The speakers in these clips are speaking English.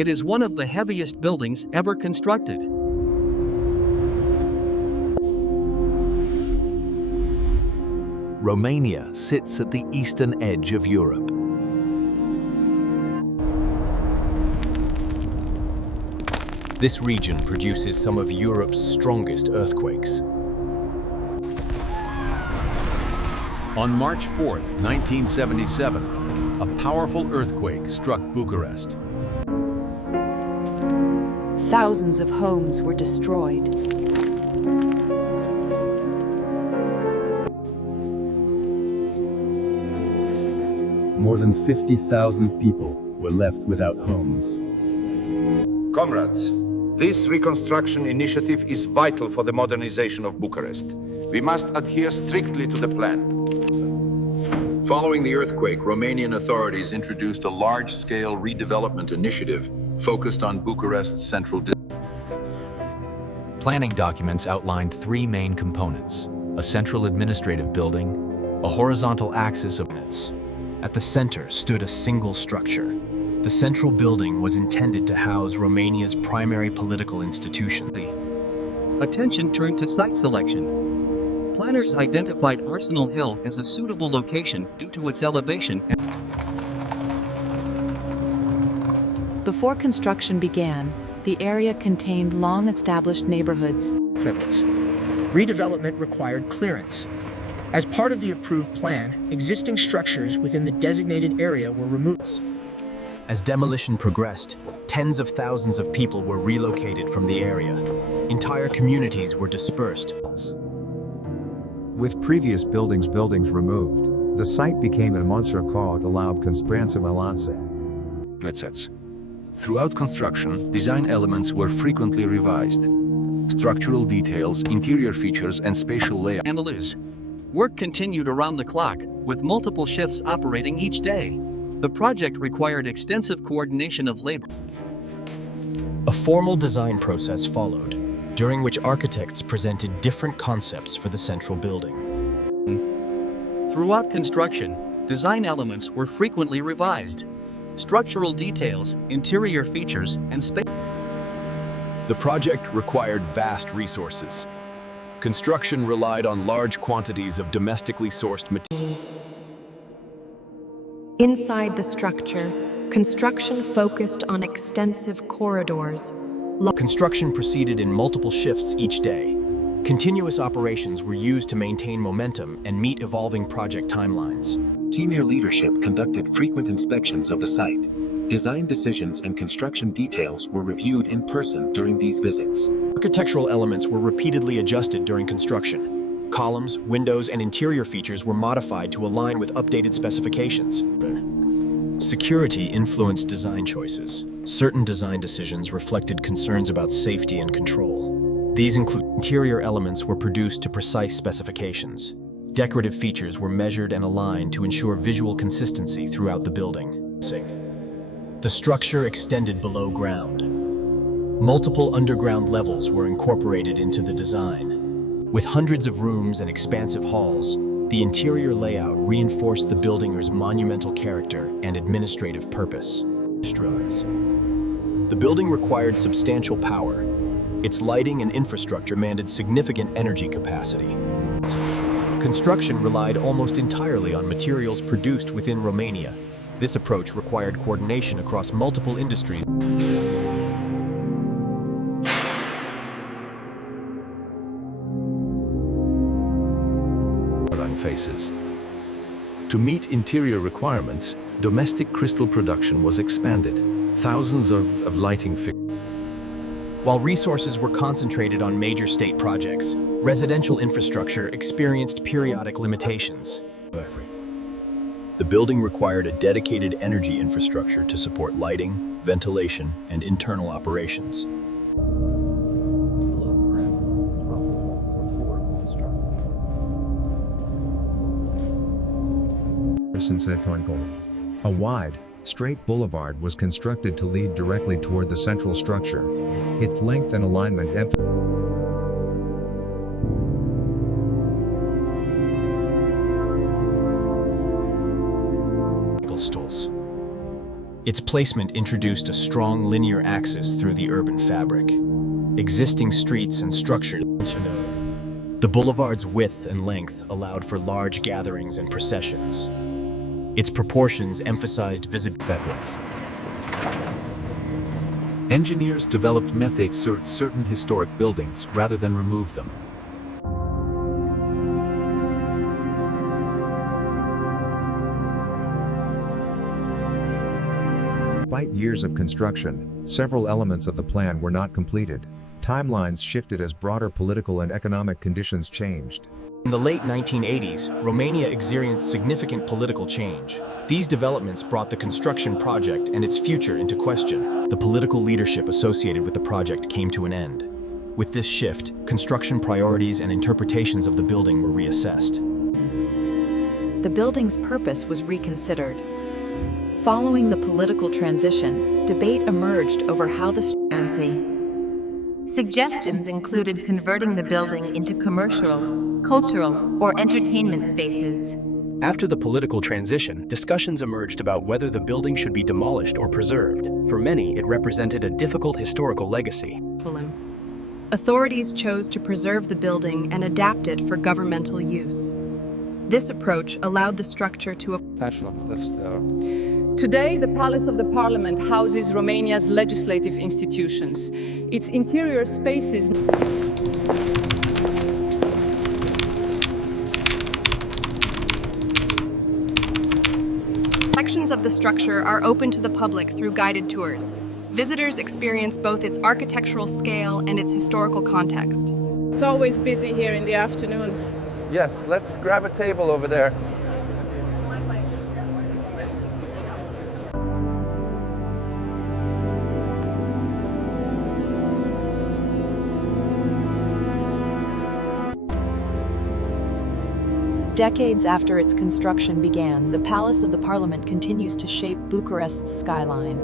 It is one of the heaviest buildings ever constructed. Romania sits at the eastern edge of Europe. This region produces some of Europe's strongest earthquakes. On March 4, 1977, a powerful earthquake struck Bucharest. Thousands of homes were destroyed. More than 50,000 people were left without homes. Comrades, this reconstruction initiative is vital for the modernization of Bucharest. We must adhere strictly to the plan. Following the earthquake, Romanian authorities introduced a large-scale redevelopment initiative focused on Bucharest's central district. Planning documents outlined three main components: a central administrative building, a horizontal axis of units. At the center stood a single structure. The central building was intended to house Romania's primary political institution. Attention turned to site selection. Planners identified Arsenal Hill as a suitable location due to its elevation. Before construction began, the area contained long-established neighborhoods. Redevelopment required clearance. As part of the approved plan, existing structures within the designated area were removed. As demolition progressed, tens of thousands of people were relocated from the area. Entire communities were dispersed. With previous buildings removed, the site became a monster called allowed conspiracy alance. Throughout construction, design elements were frequently revised. Structural details, interior features, and spatial layout. Analyze. Work continued around the clock, with multiple shifts operating each day. The project required extensive coordination of labor. A formal design process followed, during which architects presented different concepts for the central building. Throughout construction, design elements were frequently revised. Structural details, interior features, and space. The project required vast resources. Construction relied on large quantities of domestically sourced materials. Inside the structure, construction focused on extensive corridors. Construction proceeded in multiple shifts each day. Continuous operations were used to maintain momentum and meet evolving project timelines. Senior leadership conducted frequent inspections of the site. Design decisions and construction details were reviewed in person during these visits. Architectural elements were repeatedly adjusted during construction. Columns, windows, and interior features were modified to align with updated specifications. Security influenced design choices. Certain design decisions reflected concerns about safety and control. These include interior elements were produced to precise specifications. Decorative features were measured and aligned to ensure visual consistency throughout the building. The structure extended below ground. Multiple underground levels were incorporated into the design. With hundreds of rooms and expansive halls, the interior layout reinforced the building's monumental character and administrative purpose. The building required substantial power. Its lighting and infrastructure demanded significant energy capacity. Construction relied almost entirely on materials produced within Romania. This approach required coordination across multiple industries. Faces. To meet interior requirements, domestic crystal production was expanded. Thousands of lighting fixtures. While resources were concentrated on major state projects, residential infrastructure experienced periodic limitations. The building required a dedicated energy infrastructure to support lighting, ventilation, and internal operations. A wide, straight boulevard was constructed to lead directly toward the central structure. Its length and alignment stools. Its placement introduced a strong linear axis through the urban fabric. Existing streets and structures. The boulevard's width and length allowed for large gatherings and processions. Its proportions emphasized visibility. Engineers developed methods to insert certain historic buildings rather than remove them. Despite years of construction, several elements of the plan were not completed. Timelines shifted as broader political and economic conditions changed. In the late 1980s, Romania experienced significant political change. These developments brought the construction project and its future into question. The political leadership associated with the project came to an end. With this shift, construction priorities and interpretations of the building were reassessed. The building's purpose was reconsidered. Following the political transition, debate emerged over how the Suggestions included converting the building into commercial, cultural, or entertainment spaces. After the political transition, discussions emerged about whether the building should be demolished or preserved. For many, it represented a difficult historical legacy. Authorities chose to preserve the building and adapt it for governmental use. This approach allowed the structure to Today, the Palace of the Parliament houses Romania's legislative institutions. Its interior spaces Sections of the structure are open to the public through guided tours. Visitors experience both its architectural scale and its historical context. It's always busy here in the afternoon. Yes, let's grab a table over there. Decades after its construction began, the Palace of the Parliament continues to shape Bucharest's skyline.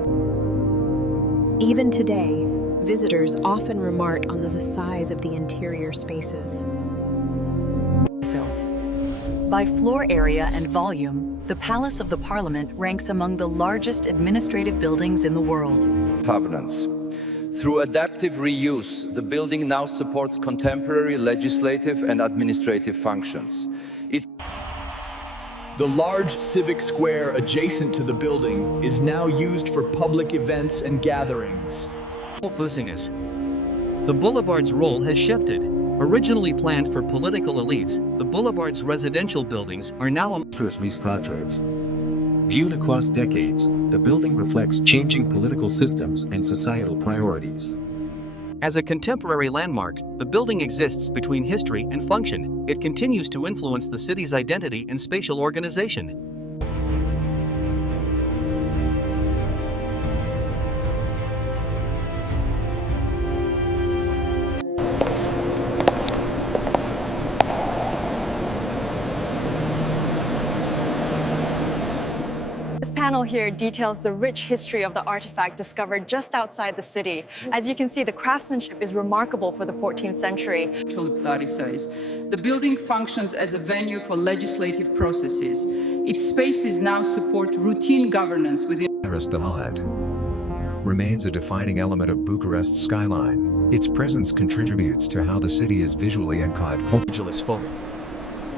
Even today, visitors often remark on the size of the interior spaces. By floor area and volume, the Palace of the Parliament ranks among the largest administrative buildings in the world. Covenants. Through adaptive reuse, the building now supports contemporary legislative and administrative functions. The large civic square adjacent to the building is now used for public events and gatherings. The boulevard's role has shifted. Originally planned for political elites, the boulevard's residential buildings are now structures. Viewed across decades, the building reflects changing political systems and societal priorities. As a contemporary landmark, the building exists between history and function. It continues to influence the city's identity and spatial organization. This panel here details the rich history of the artifact discovered just outside the city. As you can see, the craftsmanship is remarkable for the 14th century. The building functions as a venue for legislative processes. Its spaces now support routine governance within remains a defining element of Bucharest's skyline. Its presence contributes to how the city is visually encoded.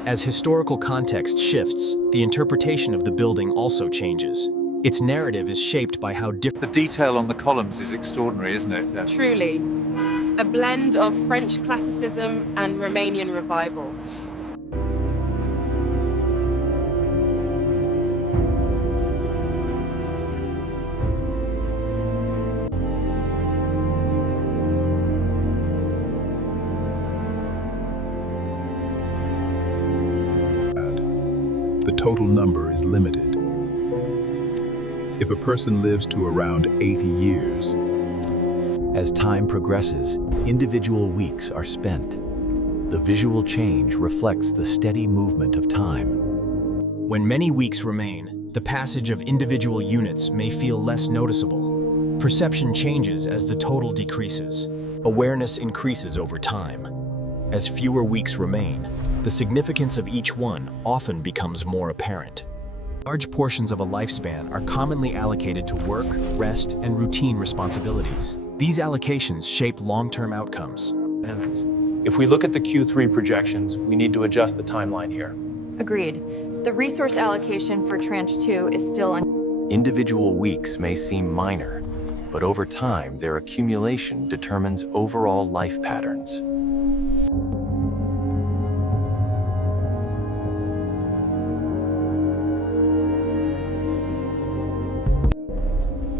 As historical context shifts, the interpretation of the building also changes. Its narrative is shaped by how different... The detail on the columns is extraordinary, isn't it? Truly. A blend of French classicism and Romanian revival. The total number is limited. If a person lives to around 80 years, as time progresses, individual weeks are spent. The visual change reflects the steady movement of time. When many weeks remain, the passage of individual units may feel less noticeable. Perception changes as the total decreases. Awareness increases over time. As fewer weeks remain, the significance of each one often becomes more apparent. Large portions of a lifespan are commonly allocated to work, rest, and routine responsibilities. These allocations shape long-term outcomes. If we look at the Q3 projections, we need to adjust the timeline here. Agreed. The resource allocation for Tranche 2 is still Individual weeks may seem minor, but over time, their accumulation determines overall life patterns.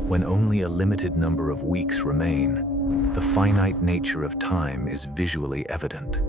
When only a limited number of weeks remain, the finite nature of time is visually evident.